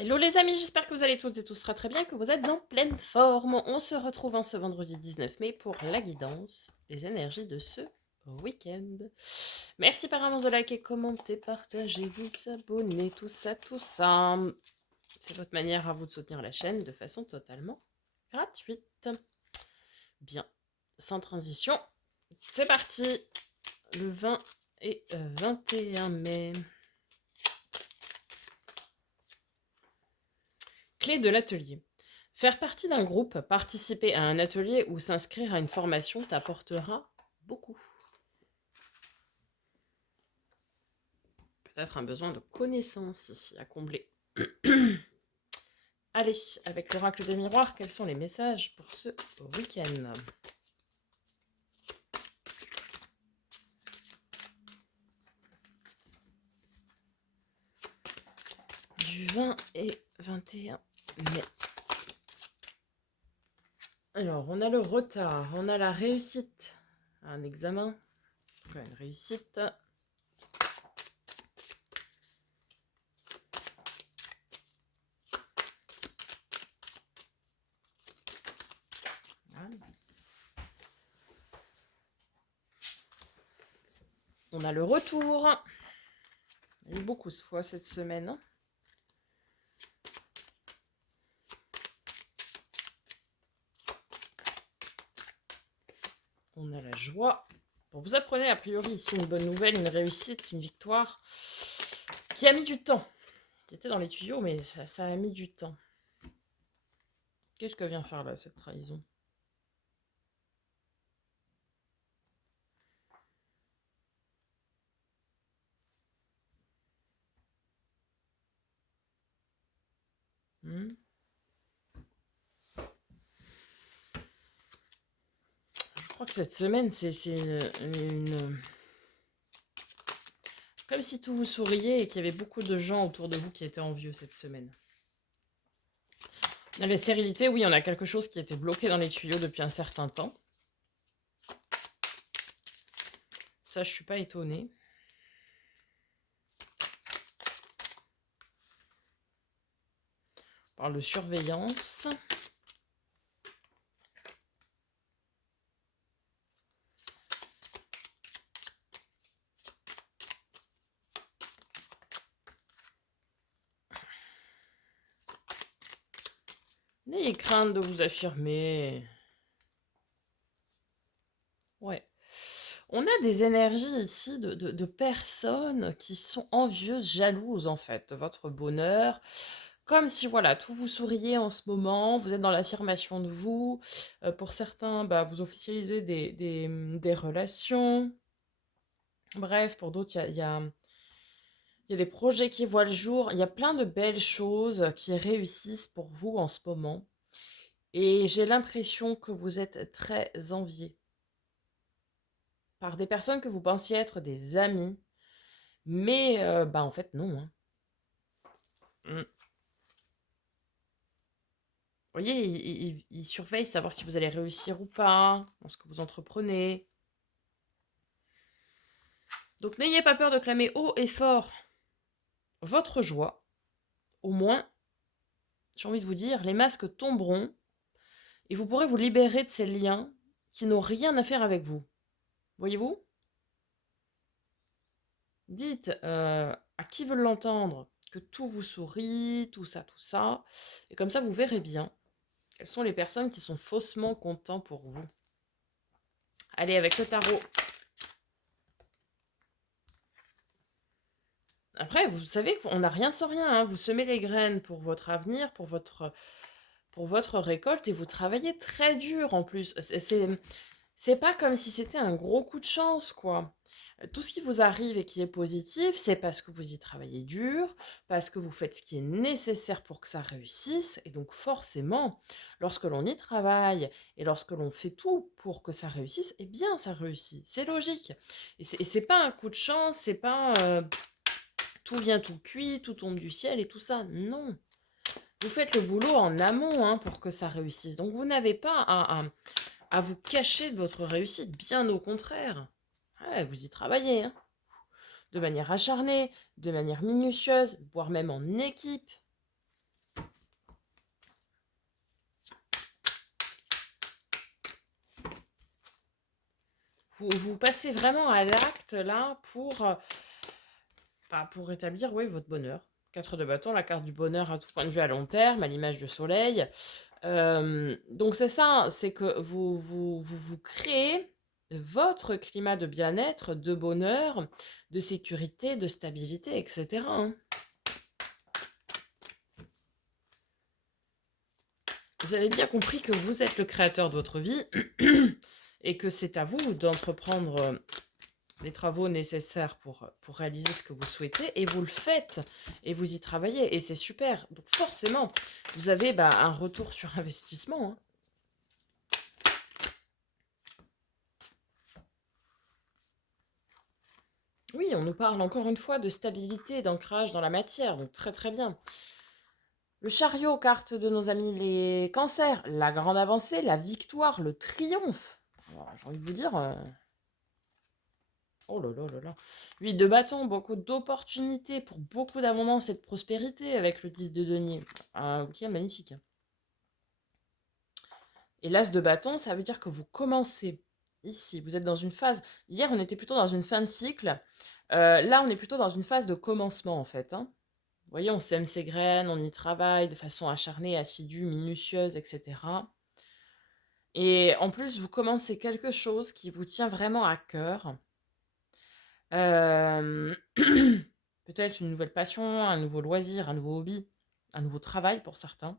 Hello les amis, j'espère que vous allez toutes et tous très bien, que vous êtes en pleine forme. On se retrouve en ce vendredi 19 mai pour la guidance, les énergies de ce week-end. Merci par avance de liker, commenter, partager, vous abonner, tout ça, tout ça. C'est votre manière à vous de soutenir la chaîne de façon totalement gratuite. Bien, sans transition, c'est parti. Le 20 et 21 mai. Clé de l'atelier. Faire partie d'un groupe, participer à un atelier ou s'inscrire à une formation t'apportera beaucoup. Peut-être un besoin de connaissance ici à combler. Allez, avec l'oracle des miroirs, quels sont les messages pour ce week-end? Du 20 et 21 mai. Alors, on a le retard, on a la réussite à un examen, une réussite. Voilà. On a le retour. Il y a eu beaucoup de fois cette semaine. On a la joie. Bon, vous apprenez a priori ici une bonne nouvelle, une réussite, une victoire qui a mis du temps. Qui était dans les tuyaux, mais ça a mis du temps. Qu'est-ce que vient faire là, cette trahison? Je crois que cette semaine, c'est comme si tout vous souriait et qu'il y avait beaucoup de gens autour de vous qui étaient envieux cette semaine. Dans la stérilité, oui, on a quelque chose qui était bloqué dans les tuyaux depuis un certain temps. Ça, je suis pas étonnée. On parle de surveillance. N'ayez crainte de vous affirmer. Ouais. On a des énergies ici de personnes qui sont envieuses, jalouses en fait, de votre bonheur. Comme si voilà, tout vous souriait en ce moment, vous êtes dans l'affirmation de vous. Pour certains, bah, vous officialisez des relations. Bref, pour d'autres, il y a des projets qui voient le jour. Il y a plein de belles choses qui réussissent pour vous en ce moment. Et j'ai l'impression que vous êtes très enviés par des personnes que vous pensiez être des amis. Mais bah en fait non, hein. Vous voyez, il surveille savoir si vous allez réussir ou pas dans ce que vous entreprenez. Donc n'ayez pas peur de clamer haut et fort votre joie. Au moins, j'ai envie de vous dire, les masques tomberont et vous pourrez vous libérer de ces liens qui n'ont rien à faire avec vous. Voyez-vous? Dites à qui veut l'entendre que tout vous sourit, tout ça, tout ça. Et comme ça, vous verrez bien quelles sont les personnes qui sont faussement contents pour vous. Allez, avec le tarot. Après, vous savez qu'on n'a rien sans rien, hein. Vous semez les graines pour votre avenir, pour votre récolte, et vous travaillez très dur en plus. C'est pas comme si c'était un gros coup de chance, quoi. Tout ce qui vous arrive et qui est positif, c'est parce que vous y travaillez dur, parce que vous faites ce qui est nécessaire pour que ça réussisse. Et donc forcément, lorsque l'on y travaille et lorsque l'on fait tout pour que ça réussisse, eh bien ça réussit. C'est logique. Et c'est pas un coup de chance, c'est pas tout vient tout cuit, tout tombe du ciel et tout ça. Non. Vous faites le boulot en amont, hein, pour que ça réussisse. Donc vous n'avez pas à vous cacher de votre réussite, bien au contraire. Ouais, vous y travaillez, hein, de manière acharnée, de manière minutieuse, voire même en équipe. Vous passez vraiment à l'acte là pour établir, oui, votre bonheur. 4 de bâton, la carte du bonheur à tout point de vue à long terme, à l'image du soleil. Donc c'est ça, c'est que vous créez votre climat de bien-être, de bonheur, de sécurité, de stabilité, etc., hein. Vous avez bien compris que vous êtes le créateur de votre vie et que c'est à vous d'entreprendre les travaux nécessaires pour réaliser ce que vous souhaitez, et vous le faites, et vous y travaillez, et c'est super. Donc forcément, vous avez un retour sur investissement, hein. Oui, on nous parle encore une fois de stabilité, d'ancrage dans la matière, donc très très bien. Le chariot, carte de nos amis les cancers, la grande avancée, la victoire, le triomphe. Alors, j'ai envie de vous dire, oh là là là là. 8 de bâton, beaucoup d'opportunités pour beaucoup d'abondance et de prospérité avec le 10 de denier. Ok, magnifique. Et l'as de bâton, ça veut dire que vous commencez ici. Vous êtes dans une phase. Hier, on était plutôt dans une fin de cycle. Là, on est plutôt dans une phase de commencement, en fait, hein. Vous voyez, on sème ses graines, on y travaille de façon acharnée, assidue, minutieuse, etc. Et en plus, vous commencez quelque chose qui vous tient vraiment à cœur. Euh, Peut-être une nouvelle passion, un nouveau loisir, un nouveau hobby, un nouveau travail pour certains.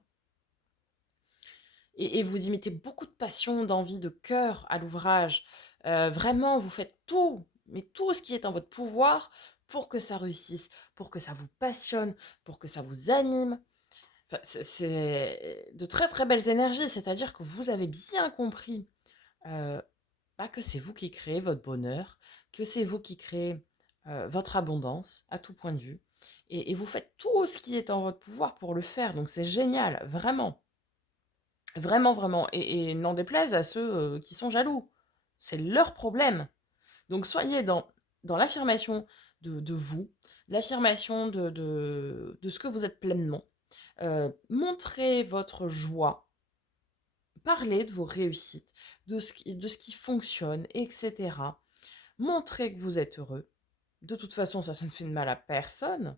Et vous y mettez beaucoup de passion, d'envie, de cœur à l'ouvrage. Vraiment, vous faites tout, mais tout ce qui est en votre pouvoir pour que ça réussisse, pour que ça vous passionne, pour que ça vous anime. Enfin, c'est de très très belles énergies, c'est-à-dire que vous avez bien compris euh, que c'est vous qui créez votre bonheur, que c'est vous qui créez votre abondance à tout point de vue. Et vous faites tout ce qui est en votre pouvoir pour le faire, donc c'est génial, vraiment. Vraiment, vraiment. Et n'en déplaise à ceux qui sont jaloux. C'est leur problème. Donc soyez dans l'affirmation de vous, l'affirmation de ce que vous êtes pleinement. Montrez votre joie, parlez de vos réussites, de ce qui fonctionne, etc. Montrez que vous êtes heureux. De toute façon, ça ne fait de mal à personne.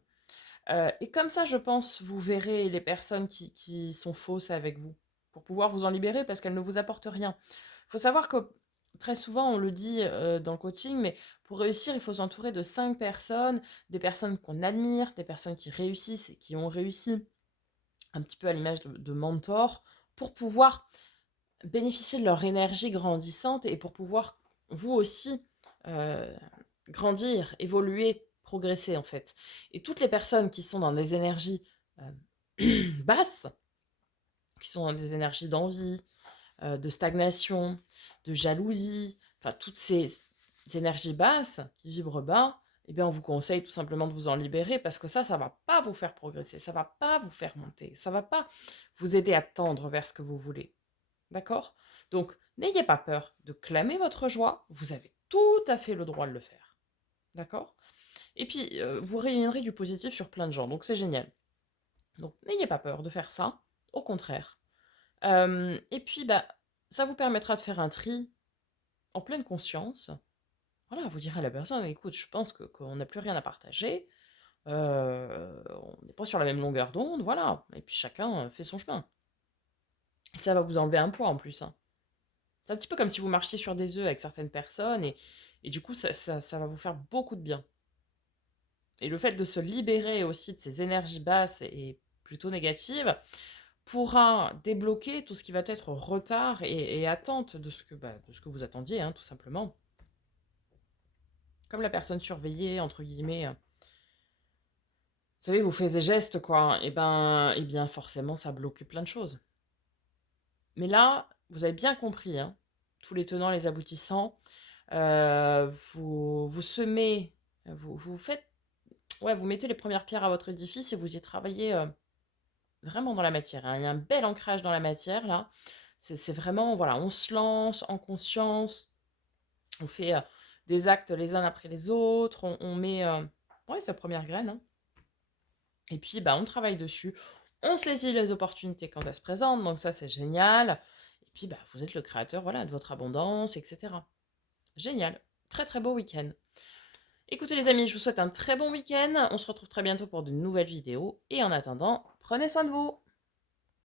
Et comme ça, je pense, vous verrez les personnes qui sont fausses avec vous, pour pouvoir vous en libérer parce qu'elles ne vous apportent rien. Il faut savoir que très souvent, on le dit dans le coaching, mais pour réussir, il faut s'entourer de 5 personnes, des personnes qu'on admire, des personnes qui réussissent et qui ont réussi, un petit peu à l'image de mentors, pour pouvoir bénéficier de leur énergie grandissante et pour pouvoir, vous aussi, euh, grandir, évoluer, progresser en fait. Et toutes les personnes qui sont dans des énergies basses, qui sont dans des énergies d'envie, de stagnation, de jalousie, enfin toutes ces énergies basses qui vibrent bas, eh bien on vous conseille tout simplement de vous en libérer parce que ça va pas vous faire progresser, ça va pas vous faire monter, ça va pas vous aider à tendre vers ce que vous voulez. D'accord? Donc, n'ayez pas peur de clamer votre joie, vous avez tout à fait le droit de le faire. D'accord? Et puis, vous rayonnerez du positif sur plein de gens, donc c'est génial. Donc, n'ayez pas peur de faire ça, au contraire. Et puis, ça vous permettra de faire un tri en pleine conscience. Voilà, vous direz à la personne, écoute, je pense qu'on n'a plus rien à partager, on n'est pas sur la même longueur d'onde, voilà. Et puis chacun fait son chemin. Et ça va vous enlever un poids en plus, hein. C'est un petit peu comme si vous marchiez sur des œufs avec certaines personnes, et du coup, ça va vous faire beaucoup de bien. Et le fait de se libérer aussi de ces énergies basses et plutôt négatives pourra débloquer tout ce qui va être retard et attente de ce que vous attendiez, hein, tout simplement. Comme la personne surveillée, entre guillemets. Vous savez, vous faites des gestes, quoi. Et bien, forcément, ça bloque plein de choses. Mais là, vous avez bien compris, hein, tous les tenants, les aboutissants. Vous semez, vous faites, ouais, vous mettez les premières pierres à votre édifice et vous y travaillez vraiment dans la matière, hein. Il y a un bel ancrage dans la matière là. C'est vraiment, voilà, on se lance en conscience, on fait des actes les uns après les autres, on met ouais, sa première graine, hein. Et puis on travaille dessus, on saisit les opportunités quand elles se présentent, donc ça c'est génial. Et puis vous êtes le créateur, voilà, de votre abondance, etc. Génial. Très très beau week-end. Écoutez les amis, je vous souhaite un très bon week-end. On se retrouve très bientôt pour de nouvelles vidéos. Et en attendant, prenez soin de vous.